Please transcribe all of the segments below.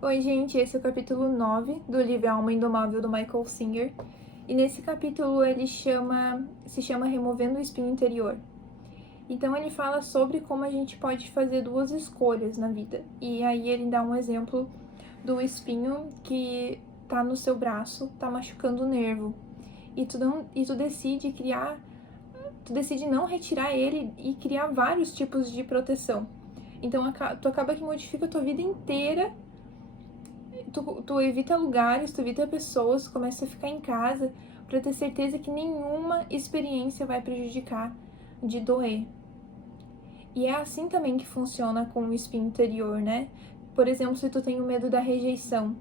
Oi, gente, esse é o capítulo 9 do livro Alma Indomável do Michael Singer. E nesse capítulo ele se chama Removendo o Espinho Interior. Então ele fala sobre como a gente pode fazer duas escolhas na vida. E aí ele dá um exemplo do espinho que tá no seu braço, tá machucando o nervo. Tu decide não retirar ele e criar vários tipos de proteção. Então tu acaba que modifica a tua vida inteira. Tu evita lugares, tu evita pessoas, começa a ficar em casa para ter certeza que nenhuma experiência vai prejudicar de doer. E é assim também que funciona com o espinho interior, né? Por exemplo, se tu tem o medo da rejeição,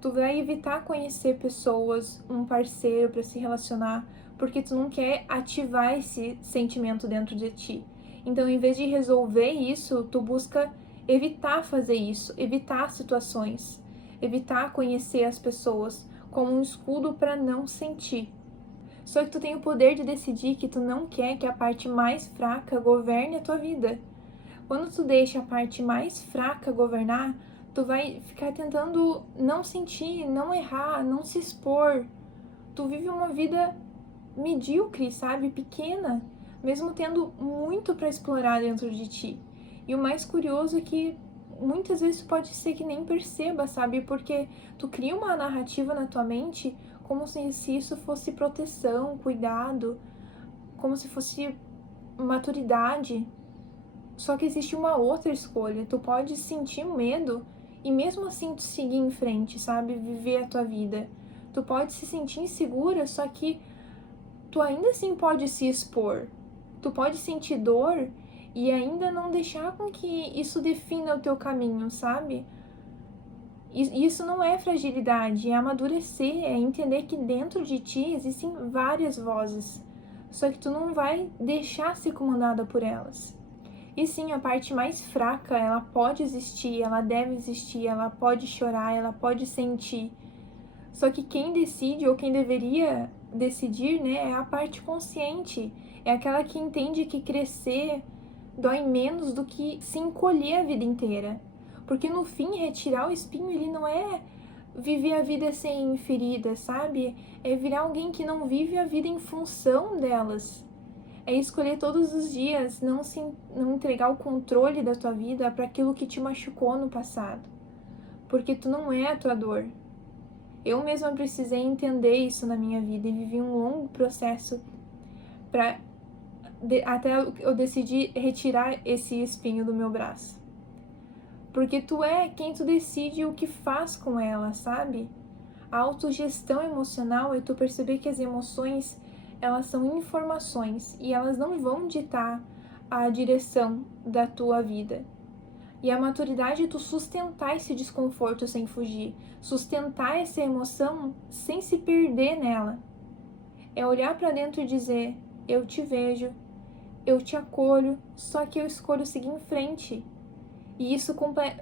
tu vai evitar conhecer pessoas, um parceiro para se relacionar, porque tu não quer ativar esse sentimento dentro de ti. Então, em vez de resolver isso, tu busca evitar fazer isso, evitar situações, evitar conhecer as pessoas como um escudo para não sentir. Só que tu tem o poder de decidir que tu não quer que a parte mais fraca governe a tua vida. Quando tu deixa a parte mais fraca governar, tu vai ficar tentando não sentir, não errar, não se expor. Tu vive uma vida medíocre, sabe? Pequena, mesmo tendo muito para explorar dentro de ti. E o mais curioso é que muitas vezes pode ser que nem perceba, sabe? Porque tu cria uma narrativa na tua mente como se isso fosse proteção, cuidado, como se fosse maturidade. Só que existe uma outra escolha. Tu pode sentir medo e mesmo assim tu seguir em frente, sabe? Viver a tua vida. Tu pode se sentir insegura, só que tu ainda assim pode se expor. Tu pode sentir dor e ainda não deixar com que isso defina o teu caminho, sabe? Isso não é fragilidade, é amadurecer, é entender que dentro de ti existem várias vozes. Só que tu não vai deixar ser comandada por elas. E sim, a parte mais fraca, ela pode existir, ela deve existir, ela pode chorar, ela pode sentir. Só que quem decide, ou quem deveria decidir, né, é a parte consciente. É aquela que entende que crescer dói menos do que se encolher a vida inteira. Porque no fim, retirar o espinho, ele não é viver a vida sem feridas, sabe? É virar alguém que não vive a vida em função delas. É escolher todos os dias não entregar o controle da tua vida para aquilo que te machucou no passado. Porque tu não é a tua dor. Eu mesma precisei entender isso na minha vida e vivi um longo processo para até eu decidir retirar esse espinho do meu braço. Porque tu é quem tu decide o que faz com ela, sabe? A autogestão emocional é tu perceber que as emoções, elas são informações e elas não vão ditar a direção da tua vida. E a maturidade é tu sustentar esse desconforto sem fugir, sustentar essa emoção sem se perder nela. É olhar para dentro e dizer: eu te vejo, eu te acolho, só que eu escolho seguir em frente. E isso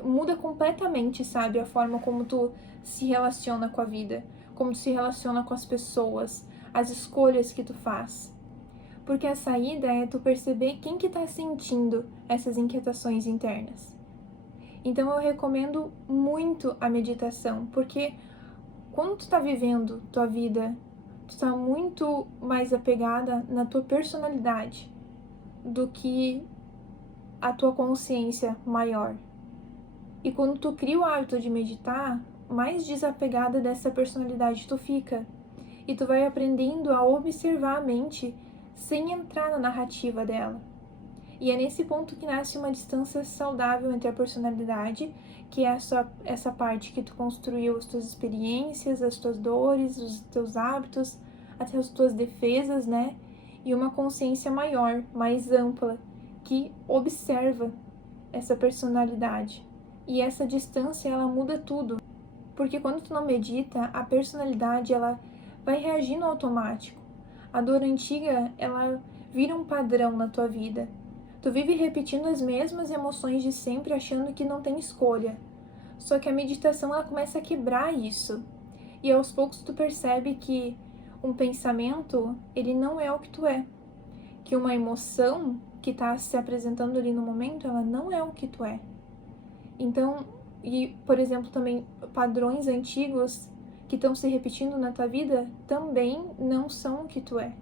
muda completamente, sabe, a forma como tu se relaciona com a vida, como tu se relaciona com as pessoas, as escolhas que tu faz. Porque a saída é tu perceber quem que tá sentindo essas inquietações internas. Então eu recomendo muito a meditação, porque quando tu tá vivendo tua vida, tu tá muito mais apegada na tua personalidade do que a tua consciência maior. E quando tu cria o hábito de meditar, mais desapegada dessa personalidade tu fica. E tu vai aprendendo a observar a mente sem entrar na narrativa dela. E é nesse ponto que nasce uma distância saudável entre a personalidade, que é essa parte que tu construiu as tuas experiências, as tuas dores, os teus hábitos, até as tuas defesas, né? E uma consciência maior, mais ampla, que observa essa personalidade. E essa distância, ela muda tudo. Porque quando tu não medita, a personalidade, ela vai reagir no automático. A dor antiga, ela vira um padrão na tua vida. Tu vive repetindo as mesmas emoções de sempre, achando que não tem escolha. Só que a meditação, ela começa a quebrar isso. E aos poucos tu percebe que um pensamento, ele não é o que tu é. Que uma emoção que está se apresentando ali no momento, ela não é o que tu é. Então, E, por exemplo, também padrões antigos que estão se repetindo na tua vida também não são o que tu é.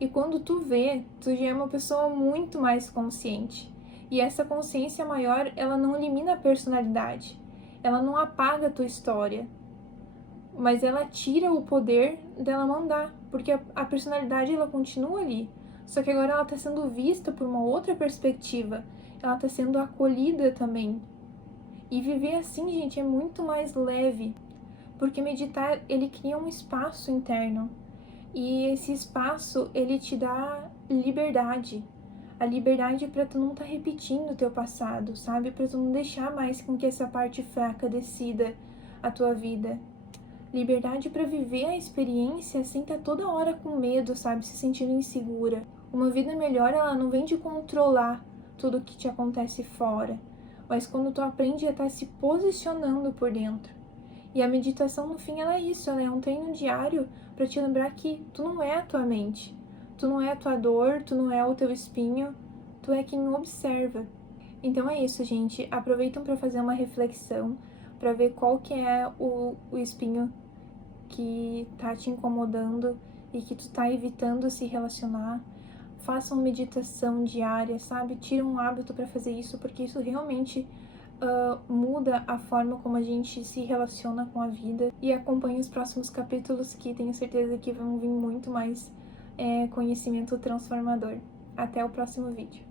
E quando tu vê, tu já é uma pessoa muito mais consciente. E essa consciência maior, ela não elimina a personalidade. Ela não apaga a tua história. Mas ela tira o poder dela mandar. Porque a personalidade, ela continua ali. Só que agora ela está sendo vista por uma outra perspectiva. Ela está sendo acolhida também. E viver assim, gente, é muito mais leve. Porque meditar, ele cria um espaço interno. E esse espaço, ele te dá liberdade. A liberdade para tu não estar repetindo o teu passado, sabe? Para tu não deixar mais com que essa parte fraca decida a tua vida. Liberdade para viver a experiência sem estar toda hora com medo, sabe? Se sentindo insegura. Uma vida melhor, ela não vem de controlar tudo o que te acontece fora, mas quando tu aprende a estar se posicionando por dentro. E a meditação, no fim, ela é isso, ela é um treino diário para te lembrar que tu não é a tua mente, tu não é a tua dor, tu não é o teu espinho, tu é quem observa. Então é isso, gente. Aproveitam para fazer uma reflexão, para ver qual que é o espinho que tá te incomodando e que tu tá evitando se relacionar. Façam meditação diária, sabe? Tira um hábito para fazer isso, porque isso realmente muda a forma como a gente se relaciona com a vida. E acompanhe os próximos capítulos, que tenho certeza que vão vir muito mais conhecimento transformador. Até o próximo vídeo.